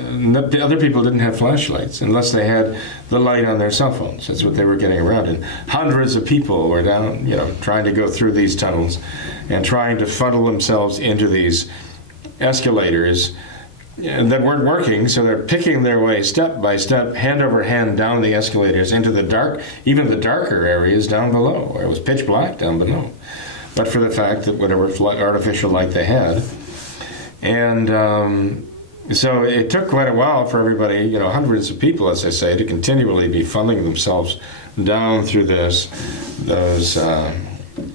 other people didn't have flashlights unless they had the light on their cell phones. That's what they were getting around. And hundreds of people were down, trying to go through these tunnels and trying to funnel themselves into these escalators that weren't working, so they're picking their way step by step, hand over hand down the escalators into the dark, even the darker areas down below, where it was pitch black down below. But for the fact that whatever artificial light they had. And so it took quite a while for everybody, hundreds of people, as I say, to continually be funneling themselves down through those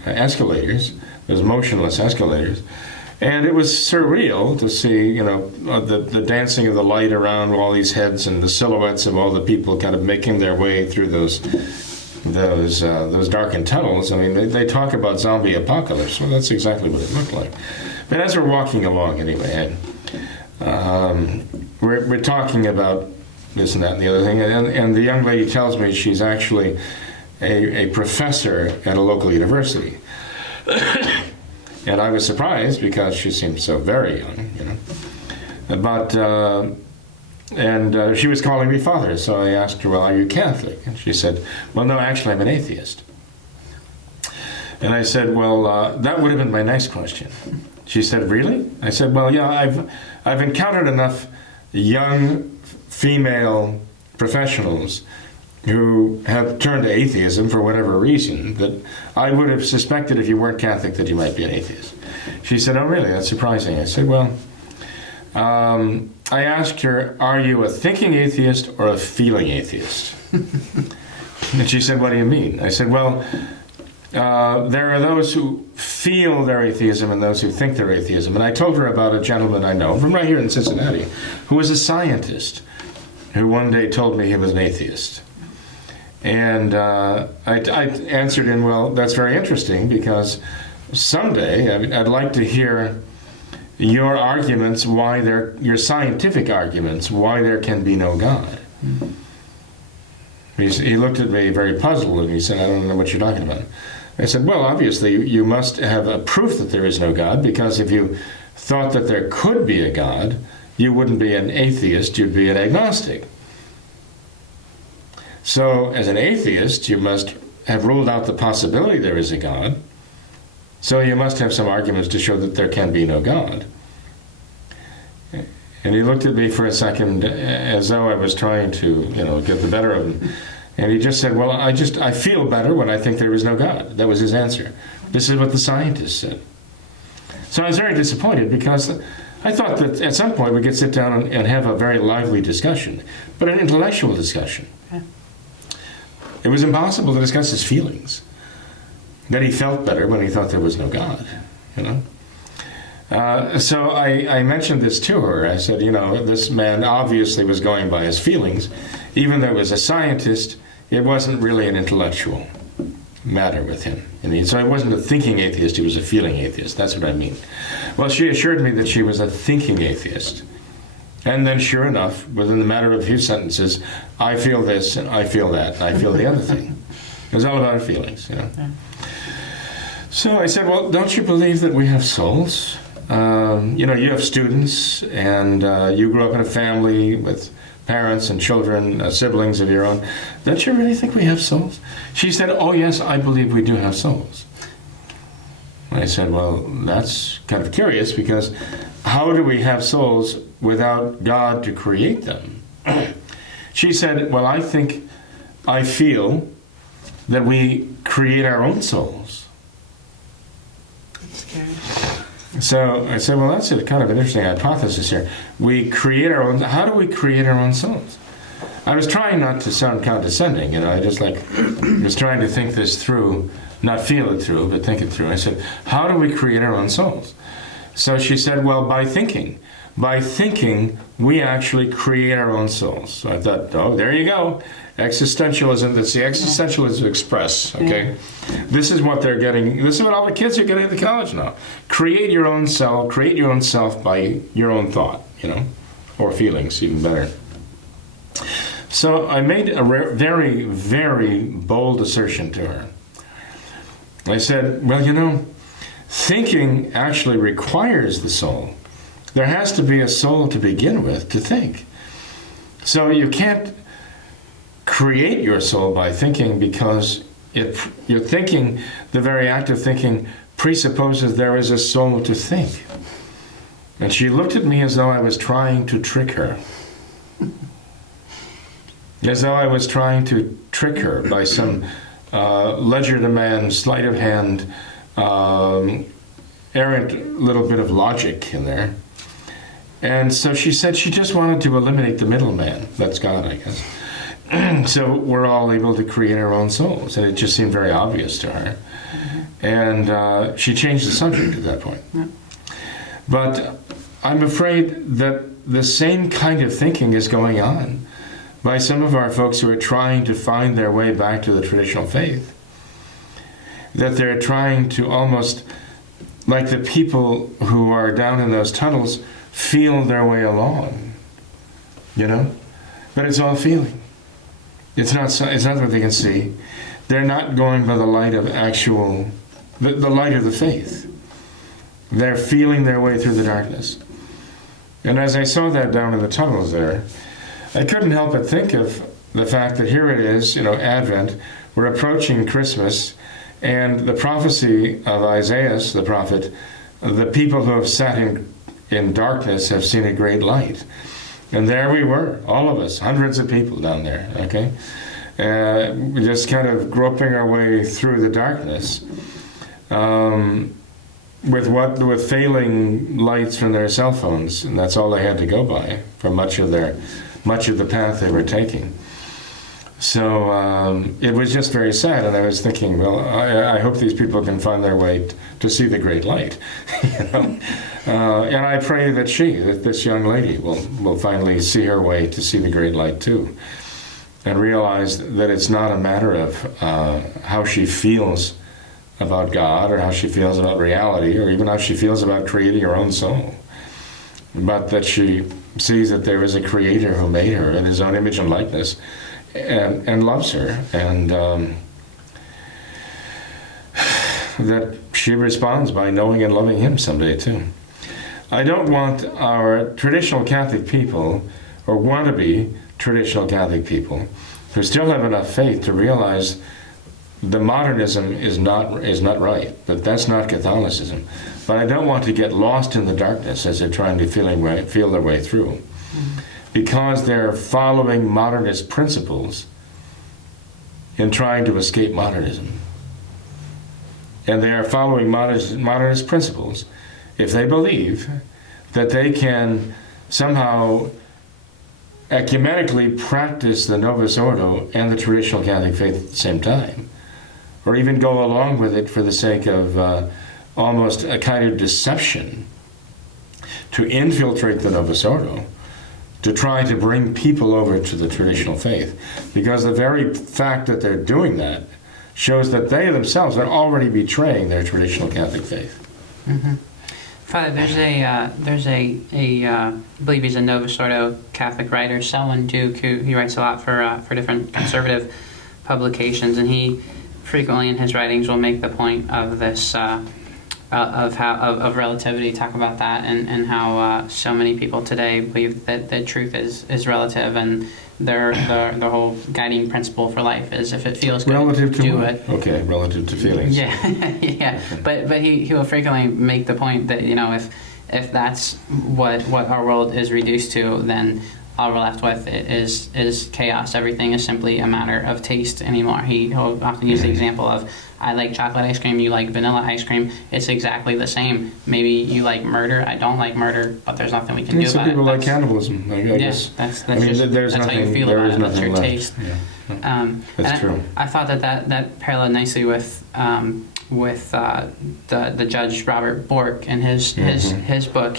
escalators, those motionless escalators. And it was surreal to see, the dancing of the light around all these heads and the silhouettes of all the people kind of making their way through those darkened tunnels. They talk about zombie apocalypse. Well, that's exactly what it looked like. But as we're walking along, anyway, we're talking about this and that and the other thing, and the young lady tells me she's actually a professor at a local university. And I was surprised because she seemed so very young, But, she was calling me father, so I asked her, well, are you Catholic? And she said, well, no, actually, I'm an atheist. And I said, well, that would have been my next question. She said, really? I said, well, yeah, I've encountered enough young female professionals who have turned to atheism for whatever reason that I would have suspected if you weren't Catholic that you might be an atheist. She said, oh, really? That's surprising. I said, well, I asked her, are you a thinking atheist or a feeling atheist? And she said, what do you mean? I said, well, there are those who feel their atheism and those who think they're atheism. And I told her about a gentleman I know from right here in Cincinnati who was a scientist who one day told me he was an atheist. And I answered him, well, that's very interesting because someday I'd like to hear your arguments, your scientific arguments, why there can be no God. He looked at me very puzzled and he said, I don't know what you're talking about. I said, well, obviously you must have a proof that there is no God, because if you thought that there could be a God, you wouldn't be an atheist, you'd be an agnostic. So as an atheist, you must have ruled out the possibility there is a God. So you must have some arguments to show that there can be no God. And he looked at me for a second as though I was trying to, get the better of him. And he just said, well, I feel better when I think there is no God. That was his answer. This is what the scientists said. So I was very disappointed because I thought that at some point we could sit down and have a very lively discussion, but an intellectual discussion. Yeah. It was impossible to discuss his feelings. That he felt better when he thought there was no God, So I mentioned this to her. I said, this man obviously was going by his feelings. Even though he was a scientist, it wasn't really an intellectual matter with him. So he wasn't a thinking atheist, he was a feeling atheist. That's what I mean. Well, she assured me that she was a thinking atheist. And then sure enough, within the matter of a few sentences, I feel this, and I feel that, and I feel the other thing. It was all about her feelings, Yeah. So I said, well, don't you believe that we have souls? You have students, and you grew up in a family with parents and children, siblings of your own. Don't you really think we have souls? She said, oh, yes, I believe we do have souls. I said, well, that's kind of curious, because how do we have souls without God to create them? She said, well, I feel that we create our own souls. That's scary. So I said, well, that's kind of an interesting hypothesis here. We create our own. How do we create our own souls? I was trying not to sound condescending, I just was trying to think this through, not feel it through, but think it through. I said, how do we create our own souls? So she said, well, by thinking. By thinking, we actually create our own souls. So I thought, oh, there you go. Existentialism, that's the Existentialism Express, okay? Yeah. This is what they're getting, this is what all the kids are getting at the college now. Create your own self by your own thought, or feelings, even better. So I made a very, very bold assertion to her. I said, well, thinking actually requires the soul. There has to be a soul to begin with to think. So you can't create your soul by thinking, because if you're thinking, the very act of thinking presupposes there is a soul to think. And she looked at me as though I was trying to trick her. As though I was trying to trick her by some legerdemain, sleight of hand, errant little bit of logic in there. And so she said she just wanted to eliminate the middleman. That's God, I guess. So we're all able to create our own souls. And it just seemed very obvious to her. And she changed the subject at that point. Yeah. But I'm afraid that the same kind of thinking is going on by some of our folks who are trying to find their way back to the traditional faith. That they're trying to almost, like the people who are down in those tunnels, feel their way along, But it's all feeling. It's not what they can see. They're not going by the light of the light of the faith. They're feeling their way through the darkness. And as I saw that down in the tunnels there, I couldn't help but think of the fact that here it is, Advent, we're approaching Christmas, And the prophecy of Isaiah, the prophet, the people who have sat in darkness have seen a great light. And there we were, all of us, hundreds of people down there, okay? Just kind of groping our way through the darkness with failing lights from their cell phones, and that's all they had to go by for much of the path they were taking. So it was just very sad, and I was thinking, well, I hope these people can find their way to see the great light. You know? And I pray that this young lady, will finally see her way to see the great light too, and realize that it's not a matter of how she feels about God, or how she feels about reality, or even how she feels about creating her own soul, but that she sees that there is a creator who made her in his own image and likeness, and loves her, and that she responds by knowing and loving him someday too. I don't want our traditional Catholic people, or wannabe traditional Catholic people, who still have enough faith to realize the modernism is not right, that that's not Catholicism. But I don't want to get lost in the darkness as they're trying to feel their way through. Mm-hmm. Because they're following modernist principles in trying to escape modernism. And they are following modernist principles if they believe that they can somehow ecumenically practice the Novus Ordo and the traditional Catholic faith at the same time, or even go along with it for the sake of almost a kind of deception to infiltrate the Novus Ordo, to try to bring people over to the traditional faith. Because the very fact that they're doing that shows that they themselves are already betraying their traditional Catholic faith. Mm-hmm. Father, there's I believe he's a Novus Ordo Catholic writer, Selwyn Duke, who he writes a lot for different conservative publications, and he frequently in his writings will make the point of this of relativity, talk about that, and how so many people today believe that truth is relative, and their whole guiding principle for life is if it feels good, relative to do what? it. Okay, relative to feelings. Yeah, yeah. Okay. But he will frequently make the point that, you know, if that's what our world is reduced to, then all we're left with is chaos. Everything is simply a matter of taste anymore. He'll often use the example of, I like chocolate ice cream, you like vanilla ice cream. It's exactly the same. Maybe you like murder, I don't like murder, but there's nothing we can do about it. Some people like cannibalism, I guess. That's I mean, just, there's that's nothing, how you feel there about is it. That's your left. taste. Yeah. That's true. I thought that paralleled nicely with the judge Robert Bork and his book.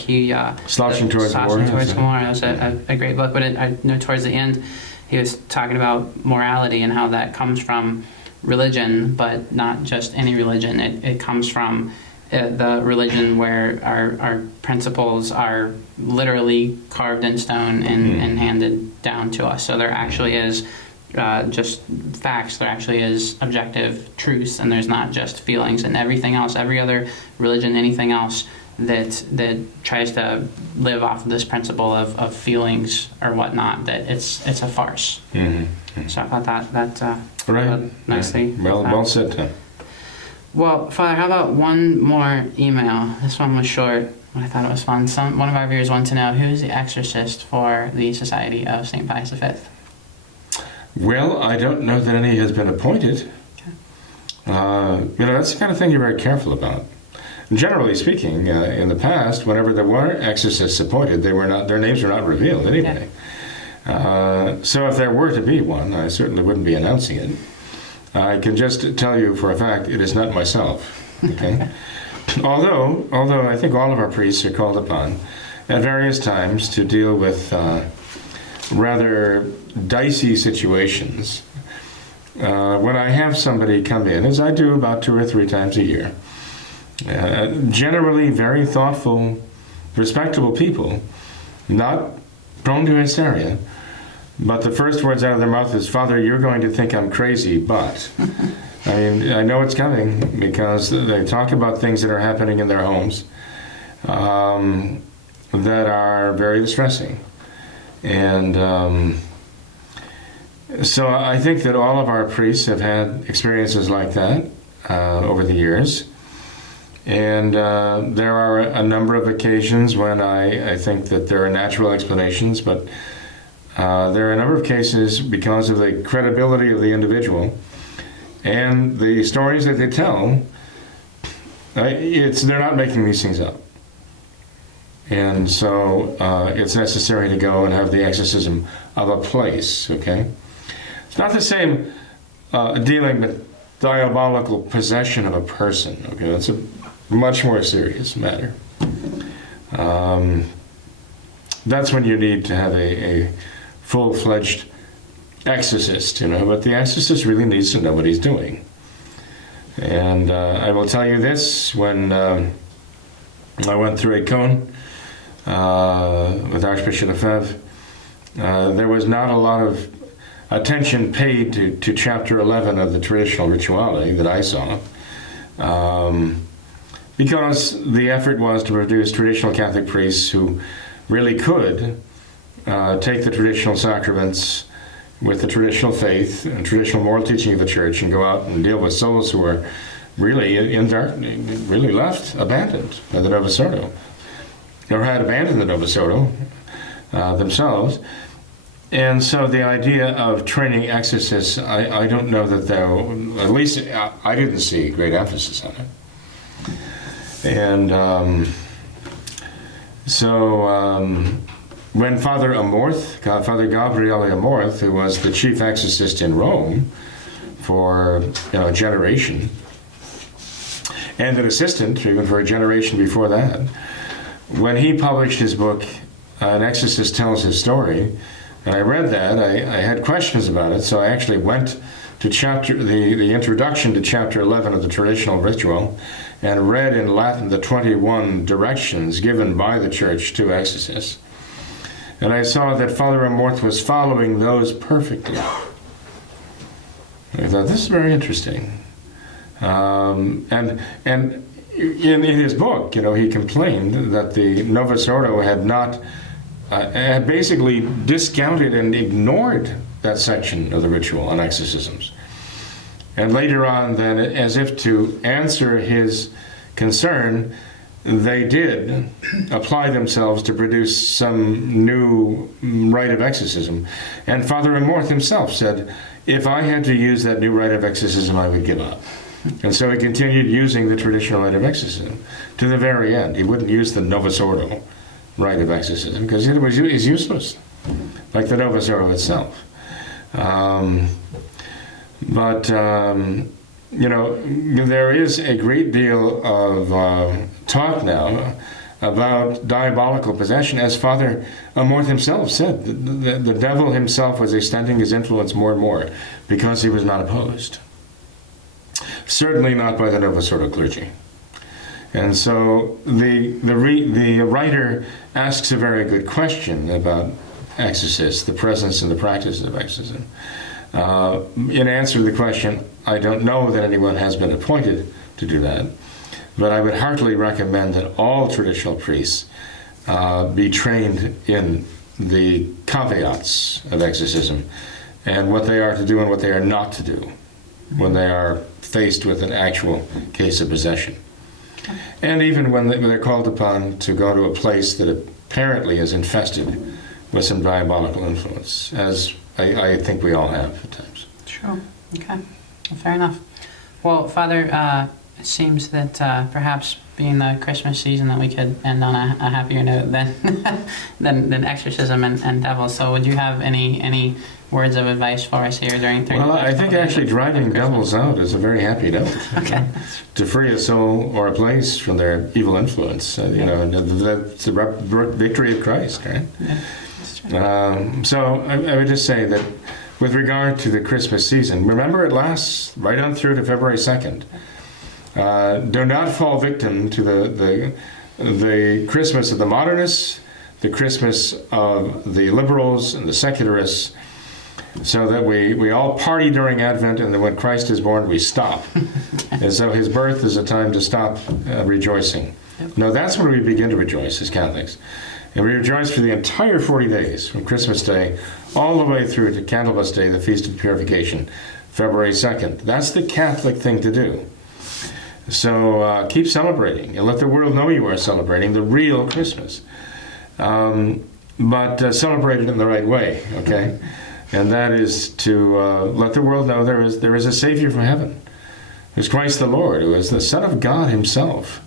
Slouching Towards Gomorrah. It was a great book, but I know towards the end he was talking about morality and how that comes from religion, but not just any religion. It comes from the religion where our principles are literally carved in stone and handed down to us. So there actually is just facts. There actually is objective truths, and there's not just feelings. And everything else, every other religion, anything else that tries to live off of this principle of feelings or whatnot, that it's a farce. Mm-hmm. So I thought that right. nicely. Yeah. Well said, Tim. Well, Father, how about one more email? This one was short, but I thought it was fun. One of our viewers wanted to know, who's the exorcist for the Society of St. Pius V? Well, I don't know that any has been appointed. Okay. That's the kind of thing you're very careful about. Generally speaking, in the past, whenever there were exorcists appointed, their names were not revealed anyway. Yeah. So if there were to be one, I certainly wouldn't be announcing it. I can just tell you for a fact it is not myself. Okay. although I think all of our priests are called upon at various times to deal with rather dicey situations. When I have somebody come in, as I do about 2 or 3 times a year, generally very thoughtful, respectable people, not prone to hysteria, but the first words out of their mouth is, "Father, you're going to think I'm crazy, but..." I mean, I know it's coming because they talk about things that are happening in their homes that are very distressing. And so I think that all of our priests have had experiences like that. over the years. And there are a number of occasions when I think that there are natural explanations, but there are a number of cases because of the credibility of the individual and the stories that they tell. They're not making these things up. And so it's necessary to go and have the exorcism of a place, okay? It's not the same dealing with diabolical possession of a person, okay? That's a much more serious matter. That's when you need to have a full-fledged exorcist, but the exorcist really needs to know what he's doing. And I will tell you this, when I went through a cone with Archbishop Lefebvre, there was not a lot of attention paid to chapter 11 of the traditional rituality that I saw, because the effort was to produce traditional Catholic priests who really could take the traditional sacraments with the traditional faith and traditional moral teaching of the Church and go out and deal with souls who are really really left, abandoned by the Novus Ordo, or had abandoned the Novus Ordo themselves. And so the idea of training exorcists, I don't know that at least I didn't see great emphasis on it. And when Father Gabriele Amorth, who was the chief exorcist in Rome for a generation, and an assistant even for a generation before that, when he published his book, An Exorcist Tells His Story, and I read that, I had questions about it, so I actually went to the introduction to chapter 11 of the traditional ritual and read in Latin the 21 directions given by the Church to exorcists. And I saw that Father Amorth was following those perfectly. I thought, this is very interesting. And in his book, he complained that the Novus Ordo had basically discounted and ignored that section of the ritual on exorcisms. And later on, then, as if to answer his concern, they did apply themselves to produce some new rite of exorcism. And Father Amorth himself said, if I had to use that new rite of exorcism, I would give up. And so he continued using the traditional rite of exorcism to the very end. He wouldn't use the Novus Ordo rite of exorcism because it was useless, like the Novus Ordo itself. There is a great deal of talk now about diabolical possession. As Father Amorth himself said, the devil himself was extending his influence more and more because he was not opposed. Certainly not by the Novus Ordo clergy. And so the writer asks a very good question about exorcists, the presence and the practice of exorcism. In answer to the question, I don't know that anyone has been appointed to do that, but I would heartily recommend that all traditional priests be trained in the caveats of exorcism and what they are to do and what they are not to do when they are faced with an actual case of possession. And even when they're called upon to go to a place that apparently is infested with some diabolical influence, as I think we all have at times. Sure. Okay. Well, fair enough. Well, Father, it seems that perhaps being the Christmas season that we could end on a happier note than exorcism and devils. So would you have any words of advice for us here during Well, I think actually driving devils out is a very happy note. Okay. To free a soul or a place from their evil influence. That's the victory of Christ, right? Yeah, that's true. So I would just say that with regard to the Christmas season, remember it lasts right on through to February 2nd. Do not fall victim to the Christmas of the modernists, the Christmas of the liberals and the secularists, so that we all party during Advent, and then when Christ is born, we stop. As though his birth is a time to stop rejoicing. Yep. No, that's when we begin to rejoice as Catholics. And we rejoice for the entire 40 days, from Christmas Day all the way through to Candlemas Day, the Feast of Purification, February 2nd. That's the Catholic thing to do. So keep celebrating, and let the world know you are celebrating the real Christmas. But celebrate it in the right way, okay? And that is to let the world know there is a Savior from heaven, who's Christ the Lord, who is the Son of God himself,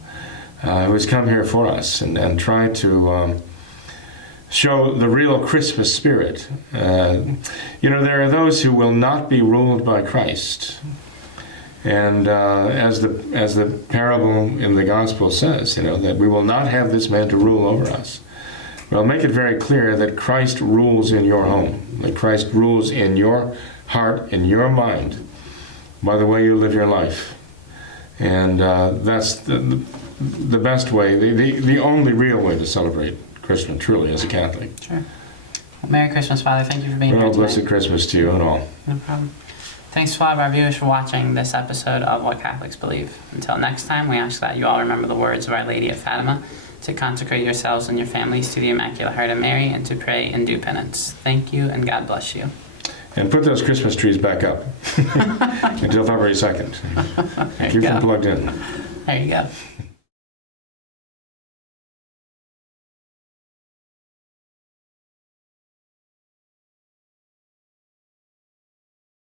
who has come here for us, and try to show the real Christmas spirit. There are those who will not be ruled by Christ. And as the parable in the Gospel says, that we will not have this man to rule over us. Well, make it very clear that Christ rules in your home, that Christ rules in your heart, in your mind, by the way you live your life. And that's the best way, the only real way to celebrate Christmas, truly, as a Catholic. Sure. Well, Merry Christmas, Father. Thank you for being here Well, tonight. blessed Christmas to you and all. No problem. Thanks to all of our viewers for watching this episode of What Catholics Believe. Until next time, we ask that you all remember the words of Our Lady of Fatima, to consecrate yourselves and your families to the Immaculate Heart of Mary, and to pray and do penance. Thank you, and God bless you. And put those Christmas trees back up until February 2nd. Keep them plugged in. There you go.